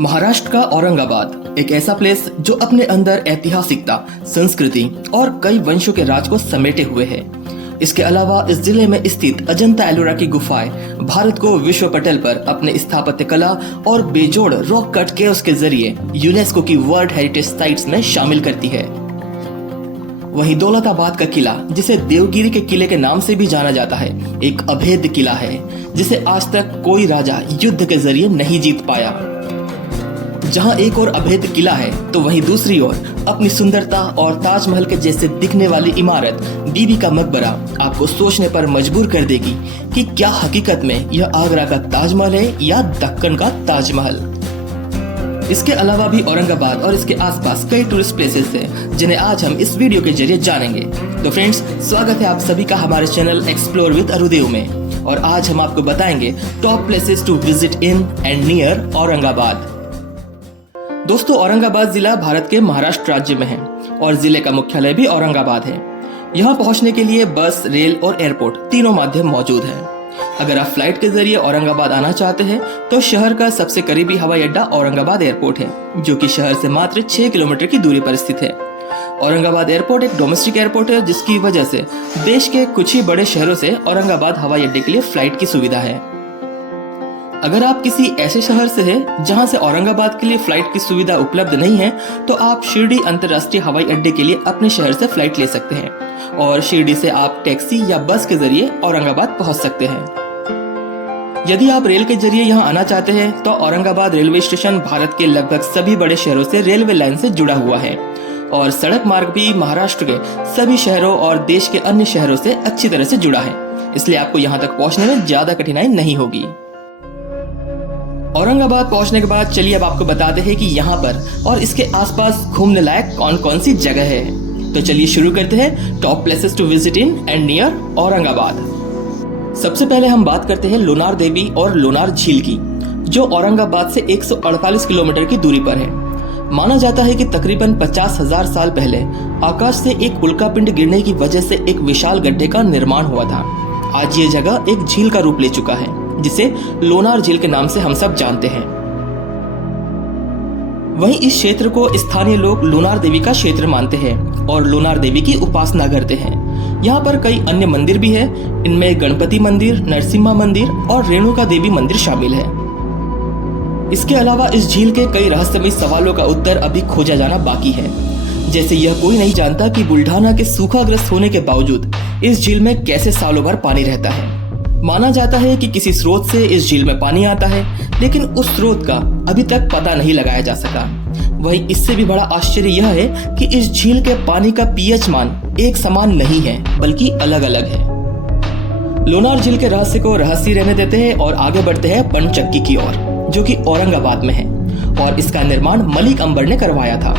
महाराष्ट्र का औरंगाबाद एक ऐसा प्लेस जो अपने अंदर ऐतिहासिकता, संस्कृति और कई वंशों के राज को समेटे हुए है। इसके अलावा इस जिले में स्थित अजंता एलोरा की गुफाएं भारत को विश्व पटल पर अपने स्थापत्य कला और बेजोड़ रॉक कट केव्स के जरिए यूनेस्को की वर्ल्ड हेरिटेज साइट्स में शामिल करती है। वहीं दौलताबाद का किला, जिसे देवगिरी के किले के नाम से भी जाना जाता है, एक अभेद किला है जिसे आज तक कोई राजा युद्ध के जरिए नहीं जीत पाया। जहां एक और अभेद किला है तो वहीं दूसरी ओर अपनी सुंदरता और ताजमहल के जैसे दिखने वाली इमारत बीबी का मकबरा आपको सोचने पर मजबूर कर देगी कि क्या हकीकत में यह आगरा का ताजमहल है या दक्कन का ताजमहल। इसके अलावा भी औरंगाबाद और इसके आसपास कई टूरिस्ट प्लेसेस हैं जिन्हें आज हम इस वीडियो के जरिए जानेंगे। तो फ्रेंड्स, स्वागत है आप सभी का हमारे चैनल एक्सप्लोर विद अरुदेव में, और आज हम आपको बताएंगे top places to visit in and near Aurangabad. दोस्तों, औरंगाबाद जिला भारत के महाराष्ट्र राज्य में है और जिले का मुख्यालय भी औरंगाबाद है। यहाँ पहुँचने के लिए बस, रेल और एयरपोर्ट तीनों माध्यम मौजूद हैं। अगर आप फ्लाइट के जरिए औरंगाबाद आना चाहते हैं तो शहर का सबसे करीबी हवाई अड्डा औरंगाबाद एयरपोर्ट है, जो कि शहर से मात्र 6 किलोमीटर की दूरी पर स्थित है। औरंगाबाद एयरपोर्ट एक डोमेस्टिक एयरपोर्ट है, जिसकी वजह से देश के कुछ ही बड़े शहरों से औरंगाबाद हवाई अड्डे के लिए फ्लाइट की सुविधा है। अगर आप किसी ऐसे शहर से हैं जहां से औरंगाबाद के लिए फ्लाइट की सुविधा उपलब्ध नहीं है, तो आप शिरडी अंतर्राष्ट्रीय हवाई अड्डे के लिए अपने शहर से फ्लाइट ले सकते हैं और शिरडी से आप टैक्सी या बस के जरिए औरंगाबाद पहुंच सकते हैं। यदि आप रेल के जरिए यहां आना चाहते हैं तो औरंगाबाद रेलवे स्टेशन भारत के लगभग सभी बड़े शहरों से रेलवे लाइन से जुड़ा हुआ है और सड़क मार्ग भी महाराष्ट्र के सभी शहरों और देश के अन्य शहरों से अच्छी तरह से जुड़ा है, इसलिए आपको यहां तक पहुंचने में ज्यादा कठिनाई नहीं होगी। औरंगाबाद पहुंचने के बाद चलिए अब आपको बताते हैं कि यहाँ पर और इसके आसपास घूमने लायक कौन कौन सी जगह है। तो चलिए शुरू करते हैं top places to visit in and near Aurangabad. सबसे पहले हम बात करते हैं लोनार देवी और लोनार झील की, जो औरंगाबाद से 148 किलोमीटर की दूरी पर है। माना जाता है कि तकरीबन 50,000 साल पहले आकाश से एक उल्कापिंड गिरने की वजह से एक विशाल गड्ढे का निर्माण हुआ था। आज ये जगह एक झील का रूप ले चुका है, जिसे लोनार झील के नाम से हम सब जानते हैं। वहीं इस क्षेत्र को स्थानीय लोग लोनार देवी का क्षेत्र मानते हैं और लोनार देवी की उपासना करते हैं। यहाँ पर कई अन्य मंदिर भी है, इनमें गणपति मंदिर, नरसिम्हा मंदिर और रेणुका देवी मंदिर शामिल है। इसके अलावा इस झील के कई रहस्यमयी सवालों का उत्तर अभी खोजा जाना बाकी है। जैसे यह कोई नहीं जानता कि बुल्ढाना के सूखाग्रस्त होने के बावजूद इस झील में कैसे सालों भर पानी रहता है। माना जाता है कि किसी स्रोत से इस झील में पानी आता है, लेकिन उस स्रोत का अभी तक पता नहीं लगाया जा सका। वहीं इससे भी बड़ा आश्चर्य यह है कि इस झील के पानी का पीएच मान एक समान नहीं है, बल्कि अलग अलग है। लोनार झील के रहस्य को रहस्य रहने देते हैं और आगे बढ़ते हैं पनचक्की की ओर, जो कि औरंगाबाद में है और इसका निर्माण मलिक अंबर ने करवाया था।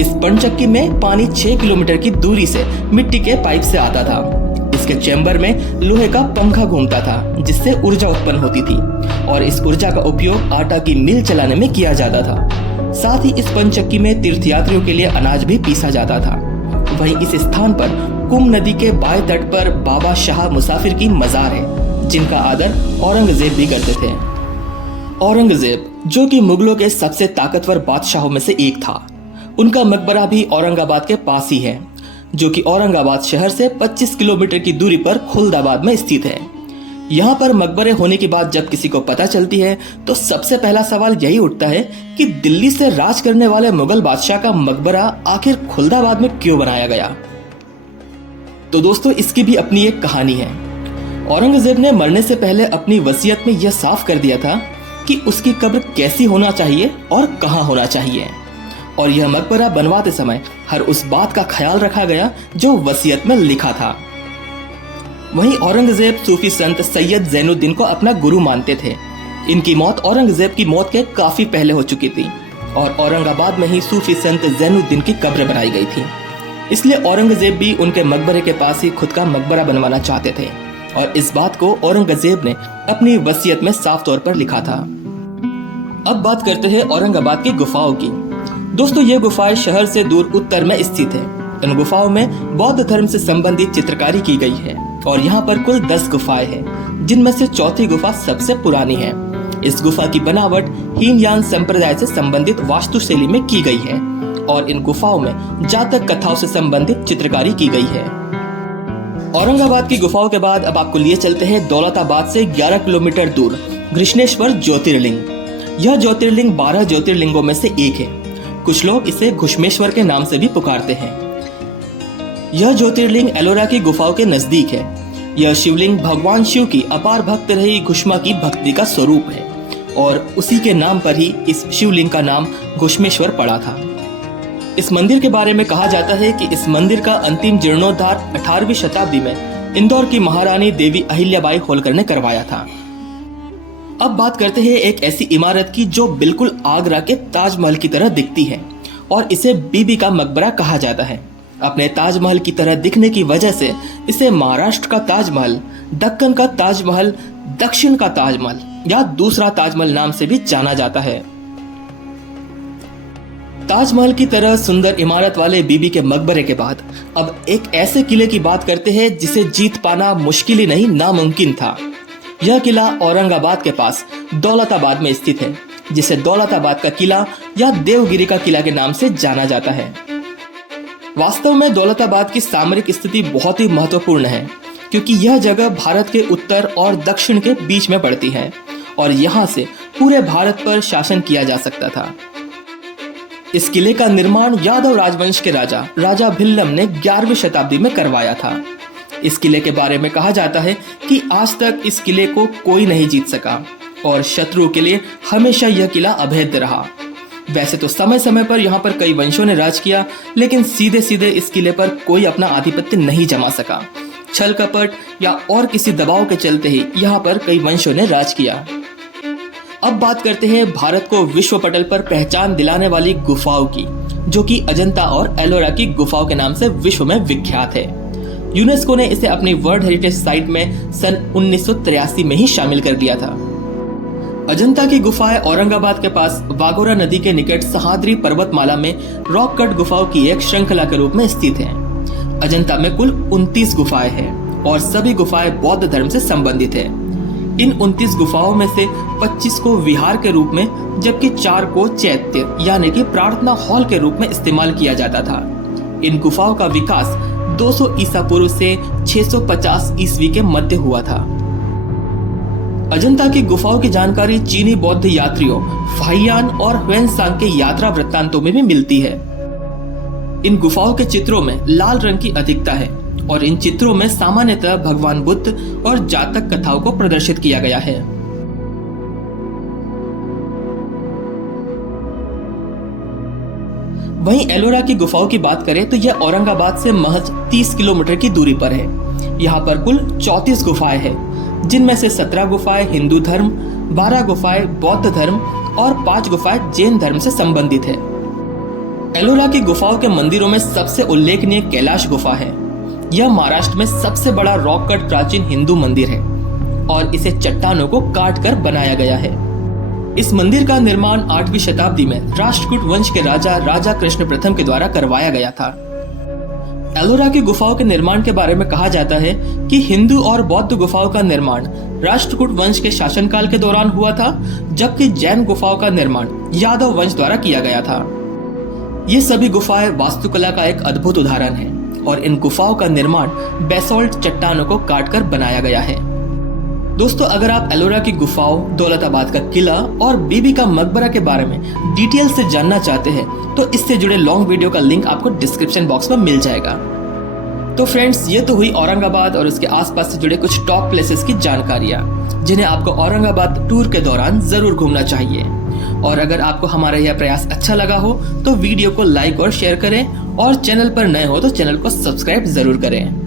इस पनचक्की में पानी 6 किलोमीटर की दूरी से मिट्टी के पाइप से आता था। इसके चैम्बर में लोहे का पंखा घूमता था, जिससे ऊर्जा उत्पन्न होती थी और इस ऊर्जा का उपयोग आटा की मिल चलाने में किया जाता था। साथ ही इस पनचक्की में तीर्थयात्रियों के लिए अनाज भी पीसा जाता था। वहीं इस स्थान पर कुंभ नदी के बाएं तट पर बाबा शाह मुसाफिर की मजार है, जिनका आदर औरंगजेब भी करते थे। औरंगजेब, जो कि मुगलों के सबसे ताकतवर बादशाहों में से एक था, उनका मकबरा भी औरंगाबाद के पास ही है, जो कि औरंगाबाद शहर से 25 किलोमीटर की दूरी पर खुलदाबाद में स्थित है। यहाँ पर मकबरे होने की बात जब किसी को पता चलती है तो सबसे पहला सवाल यही उठता है कि दिल्ली से राज करने वाले मुगल बादशाह का मकबरा आखिर खुलदाबाद में क्यों बनाया गया। तो दोस्तों, इसकी भी अपनी एक कहानी है। औरंगजेब ने मरने से पहले अपनी वसीयत में यह साफ कर दिया था कि उसकी कब्र कैसी होना चाहिए और कहाँ होना चाहिए, और यह मकबरा बनवाते समय हर उस बात का ख्याल रखा गया जो वसीयत में लिखा था। वहीं औरंगजेब सूफी संत सैयद जैनुद्दीन को अपना गुरु मानते थे। इनकी मौत औरंगजेब की मौत के काफी पहले हो चुकी थी और औरंगाबाद में ही सूफी संत जैनुद्दीन की कब्र बनाई गई थी। इसलिए औरंगजेब भी उनके मकबरे के पास ही खुद का मकबरा बनवाना चाहते थे और इस बात को औरंगजेब ने अपनी वसीयत में साफ तौर पर लिखा था। अब बात करते हैं औरंगाबाद की गुफाओं की। दोस्तों, ये गुफाएं शहर से दूर उत्तर में स्थित है। इन गुफाओं में बौद्ध धर्म से संबंधित चित्रकारी की गई है और यहाँ पर कुल 10 गुफाएं हैं, जिनमें से चौथी गुफा सबसे पुरानी है। इस गुफा की बनावट हीनयान संप्रदाय से संबंधित वास्तुशैली में की गई है और इन गुफाओं में जातक कथाओं से संबंधित चित्रकारी की गई है। औरंगाबाद की गुफाओं के बाद अब आपको लिए चलते हैं दौलताबाद से 11 किलोमीटर दूर घृष्णेश्वर ज्योतिर्लिंग। यह ज्योतिर्लिंग 12 ज्योतिर्लिंगों में से एक है। कुछ लोग इसे घुश्मेश्वर के नाम से भी पुकारते हैं। यह ज्योतिर्लिंग एलोरा की गुफाओं के नजदीक है। यह शिवलिंग भगवान शिव की अपार भक्त रही घुश्मा की भक्ति का स्वरूप है और उसी के नाम पर ही इस शिवलिंग का नाम घुश्मेश्वर पड़ा था। इस मंदिर के बारे में कहा जाता है कि इस मंदिर का अंतिम जीर्णोद्धार 18वीं शताब्दी में इंदौर की महारानी देवी अहिल्याबाई होलकर ने करवाया था। अब बात करते हैं एक ऐसी इमारत की जो बिल्कुल आगरा के ताजमहल की तरह दिखती है और इसे बीबी का मकबरा कहा जाता है। अपने ताजमहल की तरह दिखने की वजह से इसे महाराष्ट्र का ताजमहल, दक्कन का ताजमहल, दक्षिण का ताजमहल या दूसरा ताजमहल नाम से भी जाना जाता है। ताजमहल की तरह सुंदर इमारत वाले बीबी के मकबरे के बाद अब एक ऐसे किले की बात करते हैं जिसे जीत पाना मुश्किल ही नहीं नामुमकिन था। यह किला औरंगाबाद के पास दौलताबाद में स्थित है, जिसे दौलताबाद का किला या देवगिरी का किला के नाम से जाना जाता है। वास्तव में दौलताबाद की सामरिक स्थिति बहुत ही महत्वपूर्ण है क्योंकि यह जगह भारत के उत्तर और दक्षिण के बीच में पड़ती है और यहाँ से पूरे भारत पर शासन किया जा सकता था। इस किले का निर्माण यादव राजवंश के राजा भिल्लम ने 11वीं शताब्दी में करवाया था। इस किले के बारे में कहा जाता है कि आज तक इस किले को कोई नहीं जीत सका और शत्रुओं के लिए हमेशा यह किला अभेद्य रहा। वैसे तो समय समय पर यहाँ पर कई वंशों ने राज किया, लेकिन सीधे सीधे इस किले पर कोई अपना आधिपत्य नहीं जमा सका। छल कपट या और किसी दबाव के चलते ही यहाँ पर कई वंशों ने राज किया। अब बात करते हैं भारत को विश्व पटल पर पहचान दिलाने वाली गुफाओं की, जो कि अजंता और एलोरा की गुफाओं के नाम से विश्व में विख्यात है। यूनेस्को ने इसे अपनी वर्ल्ड हेरिटेज साइट में सन 1983 में ही शामिल कर दिया था। अजंता की गुफाएं औरंगाबाद के पास वाघोरा नदी के निकट सह्याद्री पर्वतमाला में रॉक कट गुफाओं की एक श्रृंखला के रूप में स्थित हैं। अजंता में कुल 29 गुफाएं हैं और सभी गुफाएं बौद्ध धर्म से संबंधित है। इन 29 गुफाओं में से 25 को विहार के रूप में जबकि 4 को चैत्य यानी कि प्रार्थना हॉल के रूप में इस्तेमाल किया जाता था। इन गुफाओं का विकास 200 ईसा पूर्व से 650 ईस्वी के मध्य हुआ था। अजंता की गुफाओं की जानकारी चीनी बौद्ध यात्रियों फाहियान और ह्वेनसांग के यात्रा वृत्तांतों में भी मिलती है। इन गुफाओं के चित्रों में लाल रंग की अधिकता है और इन चित्रों में सामान्यतः भगवान बुद्ध और जातक कथाओं को प्रदर्शित किया गया है। वहीं एलोरा की गुफाओं की बात करें तो यह औरंगाबाद से महज 30 किलोमीटर की दूरी पर है। यहाँ पर कुल 34 गुफाएं हैं, जिनमें से 17 गुफाएं हिंदू धर्म, 12 गुफाएं बौद्ध धर्म और 5 गुफाएं जैन धर्म से संबंधित है। एलोरा की गुफाओं के मंदिरों में सबसे उल्लेखनीय कैलाश गुफा है। यह महाराष्ट्र में सबसे बड़ा रॉक कट प्राचीन हिंदू मंदिर है और इसे चट्टानों को काट कर बनाया गया है। इस मंदिर का निर्माण 8वीं शताब्दी में राष्ट्रकूट वंश के राजा कृष्ण प्रथम के द्वारा करवाया गया था। एलोरा की गुफाओं के निर्माण के बारे में कहा जाता है कि हिंदू और बौद्ध गुफाओं का निर्माण राष्ट्रकूट वंश के शासनकाल के दौरान हुआ था, जबकि जैन गुफाओं का निर्माण यादव वंश द्वारा किया गया था। ये सभी गुफाएं वास्तुकला का एक अद्भुत उदाहरण है और इन गुफाओं का निर्माण बेसोल्ट चट्टानों को काटकर बनाया गया है। दोस्तों, अगर आप एलोरा की गुफाओं, दौलताबाद का किला और बीबी का मकबरा के बारे में डिटेल से जानना चाहते हैं तो इससे जुड़े लॉन्ग वीडियो का लिंक आपको डिस्क्रिप्शन बॉक्स में मिल जाएगा। तो फ्रेंड्स, ये तो हुई औरंगाबाद और उसके आसपास से जुड़े कुछ टॉप प्लेसेस की जानकारियाँ, जिन्हें आपको औरंगाबाद टूर के दौरान जरूर घूमना चाहिए। और अगर आपको हमारा यह प्रयास अच्छा लगा हो तो वीडियो को लाइक और शेयर करें और चैनल पर नए हो तो चैनल को सब्सक्राइब जरूर करें।